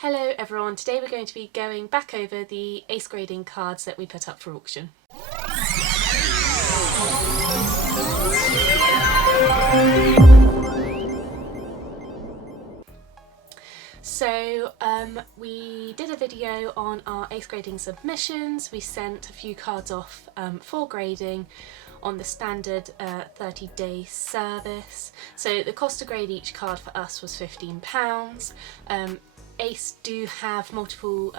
Hello everyone, today we're going to be going back over the ace grading cards that we put up for auction. So we did a video on our ace grading submissions. We sent a few cards off for grading on the standard 30-day service. So the cost to grade each card for us was £15. Ace do have multiple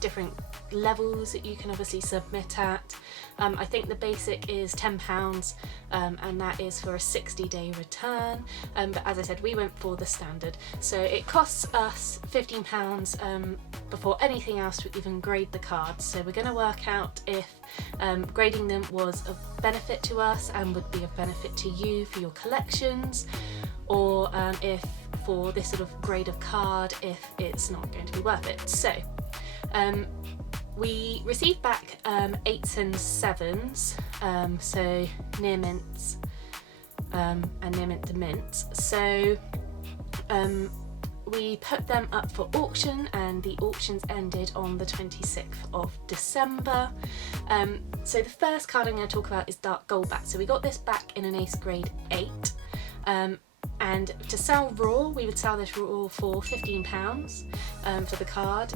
different levels that you can obviously submit at. I think the basic is £10 and that is for a 60-day return, but as I said, we went for the standard, so it costs us £15 before anything else to even grade the cards. So we're going to work out if grading them was of benefit to us and would be of benefit to you for your collections, or if for this sort of grade of card, if it's not going to be worth it. So we received back 8s and 7s, so near mints and near mint to mints. So we put them up for auction and the auctions ended on the 26th of December. So the first card I'm going to talk about is Dark Golbat. So we got this back in an ace grade 8. And to sell raw, we would sell this raw for £15 for the card.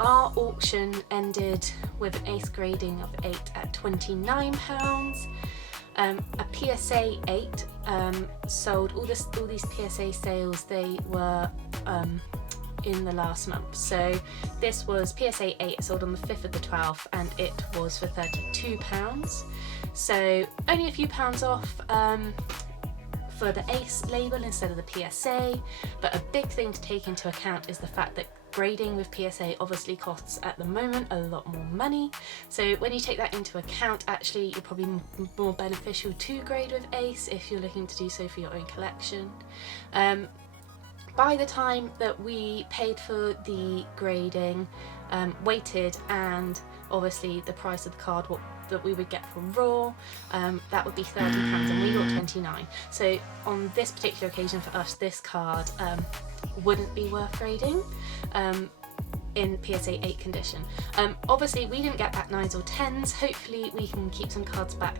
Our auction ended with an ace grading of 8 at £29. A PSA 8 sold, all these PSA sales, they were in the last month. So this was PSA 8, sold on the 5th of the 12th and it was for £32. So only a few pounds off for the ace label instead of the PSA, but a big thing to take into account is the fact that grading with PSA obviously costs at the moment a lot more money. So when you take that into account, actually you're probably more beneficial to grade with ace if you're looking to do so for your own collection. By the time that we paid for the grading, weighted, and obviously the price of the card, what that we would get from raw, that would be £30 and we got 29. So on this particular occasion for us, this card wouldn't be worth grading in PSA 8 condition. Obviously we didn't get back 9s or 10s. Hopefully we can keep some cards back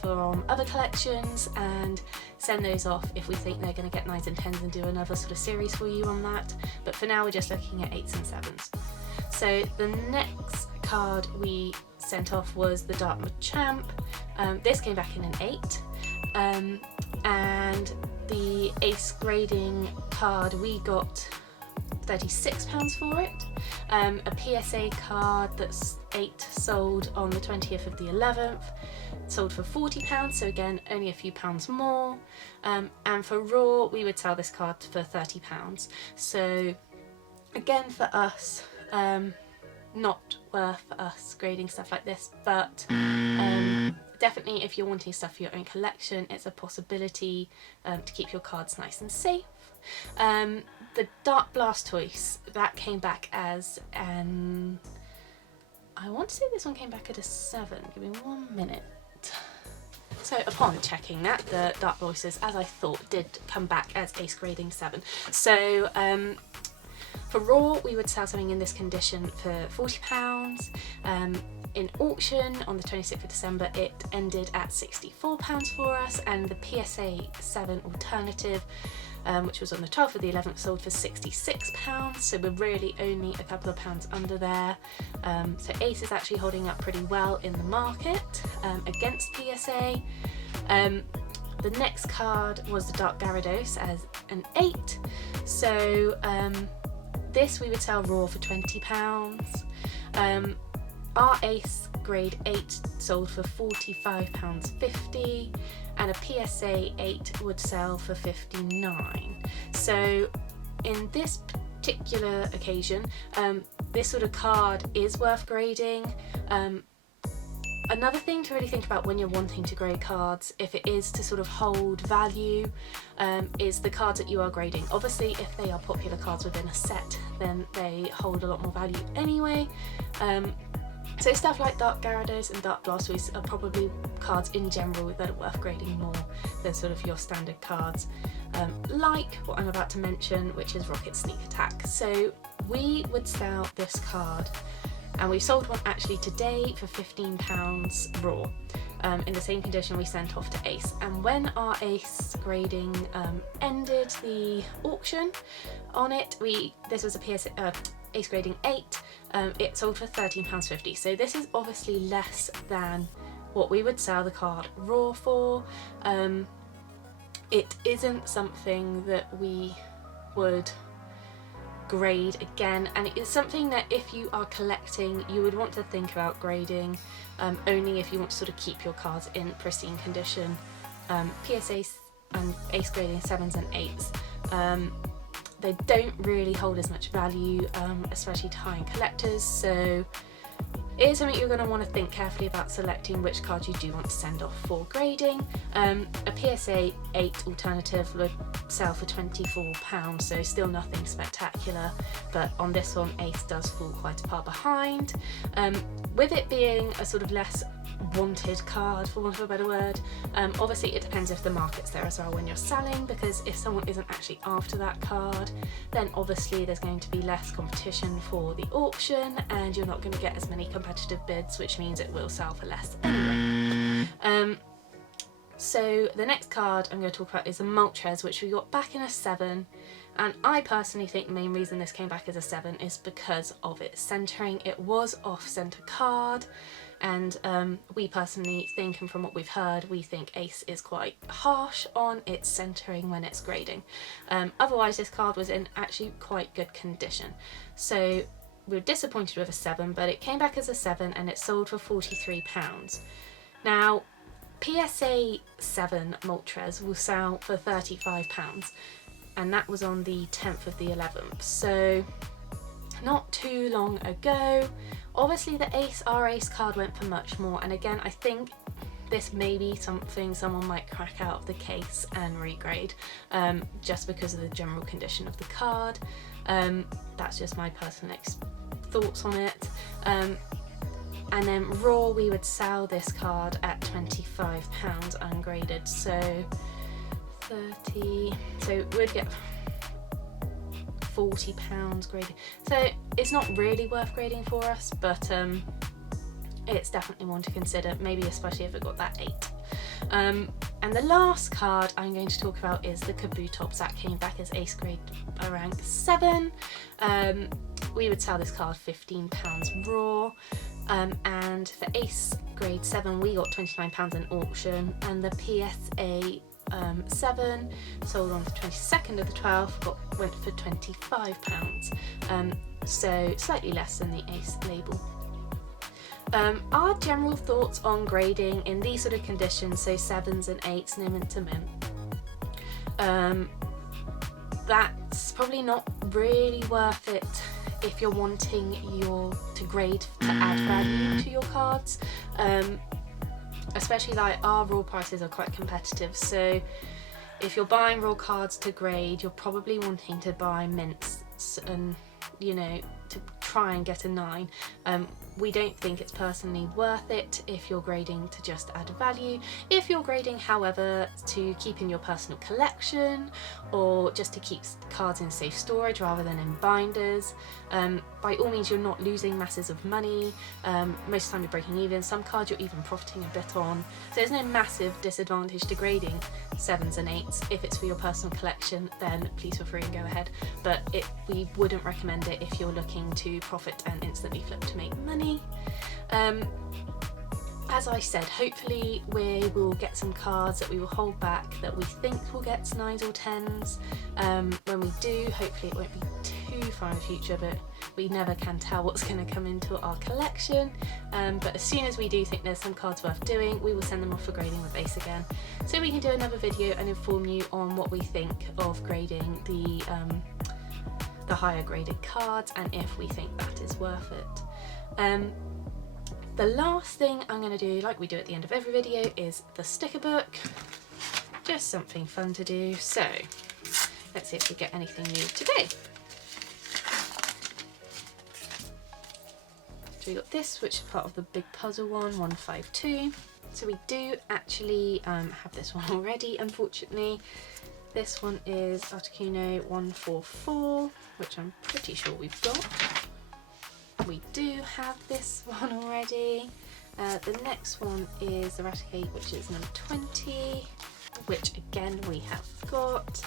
from other collections and send those off if we think they're going to get 9s and 10s and do another sort of series for you on that. But for now we're just looking at 8s and 7s. So the next card we sent off was the Dark Machamp. This came back in an 8, and the ace grading card we got £36 for it. A PSA card that's 8 sold on the 20th of the 11th, sold for £40, so again only a few pounds more. And for raw we would sell this card for £30. So again for us, not worth us grading stuff like this, but definitely if you're wanting stuff for your own collection, it's a possibility to keep your cards nice and safe. The Dark Blastoise, that came back as an, I want to say this one came back at a 7, give me 1 minute. So upon checking that, the Dark Blastoise, as I thought, did come back as ace grading 7. So for raw, we would sell something in this condition for £40. In auction on the 26th of December, it ended at £64 for us, and the PSA 7 alternative, which was on the 12th of the 11th, sold for £66. So we're really only a couple of pounds under there. So ace is actually holding up pretty well in the market against PSA. The next card was the Dark Gyarados as an 8. So this we would sell raw for £20. Our ace grade 8 sold for £45.50 and a PSA 8 would sell for £59. So in this particular occasion, this sort of card is worth grading. Another thing to really think about when you're wanting to grade cards, if it is to sort of hold value, is the cards that you are grading. Obviously if they are popular cards within a set, then they hold a lot more value anyway. So stuff like Dark Gyarados and Dark Blastoise are probably cards in general that are worth grading more than sort of your standard cards, like what I'm about to mention, which is Rocket Sneak Attack. So we would sell this card, and we sold one actually today for £15 raw, in the same condition we sent off to Ace. And when our Ace grading ended the auction on it, this was a Ace grading 8, it sold for £13.50. So this is obviously less than what we would sell the card raw for. It isn't something that we would grade again, and it is something that if you are collecting you would want to think about grading, only if you want to sort of keep your cards in pristine condition. PSA and Ace grading 7s and 8s, they don't really hold as much value, especially to high-end collectors, so it is something you're going to want to think carefully about selecting which cards you do want to send off for grading. A PSA 8 alternative would sell for £24, so still nothing spectacular, but on this one Ace does fall quite a par behind. With it being a sort of less wanted card, for want of a better word, obviously it depends if the market's there as well when you're selling, because if someone isn't actually after that card, then obviously there's going to be less competition for the auction and you're not going to get as many competitive bids, which means it will sell for less anyway. So the next card I'm going to talk about is a Moltres, which we got back in a 7, and I personally think the main reason this came back as a 7 is because of its centering. It was off-center card, and we personally think, and from what we've heard, we think Ace is quite harsh on its centering when it's grading. Otherwise this card was in actually quite good condition, so we were disappointed with a 7, but it came back as a 7 and it sold for £43. Now PSA 7 Moltres will sell for £35, and that was on the 10th of the 11th, so not too long ago. Obviously our Ace card went for much more, and again I think this may be something someone might crack out of the case and regrade, just because of the general condition of the card. That's just my personal thoughts on it. And then raw we would sell this card at £25 ungraded, so 30, so we'd get £40 graded, so it's not really worth grading for us, but it's definitely one to consider, maybe especially if it got that 8. And the last card I'm going to talk about is the Kabutops that came back as Ace grade rank 7. We would sell this card £15 raw, and for Ace grade 7 we got £29 in auction, and the PSA 7 sold on the 22nd of the 12th went for £25, so slightly less than the Ace label. Our general thoughts on grading in these sort of conditions, so 7s and 8s, mint to mint, that's probably not really worth it if you're wanting to grade to add value to your cards, especially like our raw prices are quite competitive, so if you're buying raw cards to grade, you're probably wanting to buy mints and, you know, to try and get a 9. We don't think it's personally worth it if you're grading to just add value. If you're grading, however, to keep in your personal collection or just to keep cards in safe storage rather than in binders, by all means you're not losing masses of money. Most of the time you're breaking even. Some cards you're even profiting a bit on. So there's no massive disadvantage to grading 7s and 8s. If it's for your personal collection, then please feel free and go ahead. But we wouldn't recommend it if you're looking to profit and instantly flip to make money. As I said, hopefully we will get some cards that we will hold back that we think will get 9s or 10s. When we do, hopefully it won't be too far in the future, but we never can tell what's going to come into our collection. But as soon as we do think there's some cards worth doing, we will send them off for grading with Ace again, so we can do another video and inform you on what we think of grading the higher graded cards and if we think that is worth it. The last thing I'm going to do, like we do at the end of every video, is the sticker book. Just something fun to do. So let's see if we get anything new today. So we got this, which is part of the big puzzle one, 152. So we do actually have this one already, unfortunately. This one is Articuno 144, which I'm pretty sure we've got. We do have this one already. The next one is Eradicate, which is number 20, which again we have got.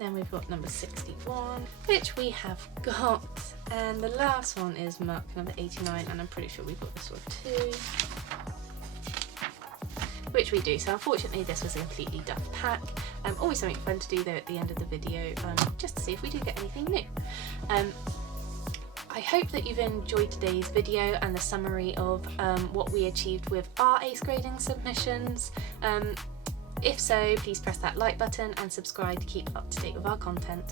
Then we've got number 61, which we have got. And the last one is Muck, number 89, and I'm pretty sure we've got this one too. Which we do, so unfortunately this was a completely duff pack. Always something fun to do though at the end of the video, just to see if we do get anything new. I hope that you've enjoyed today's video and the summary of what we achieved with our ace grading submissions. If so, please press that like button and subscribe to keep up to date with our content.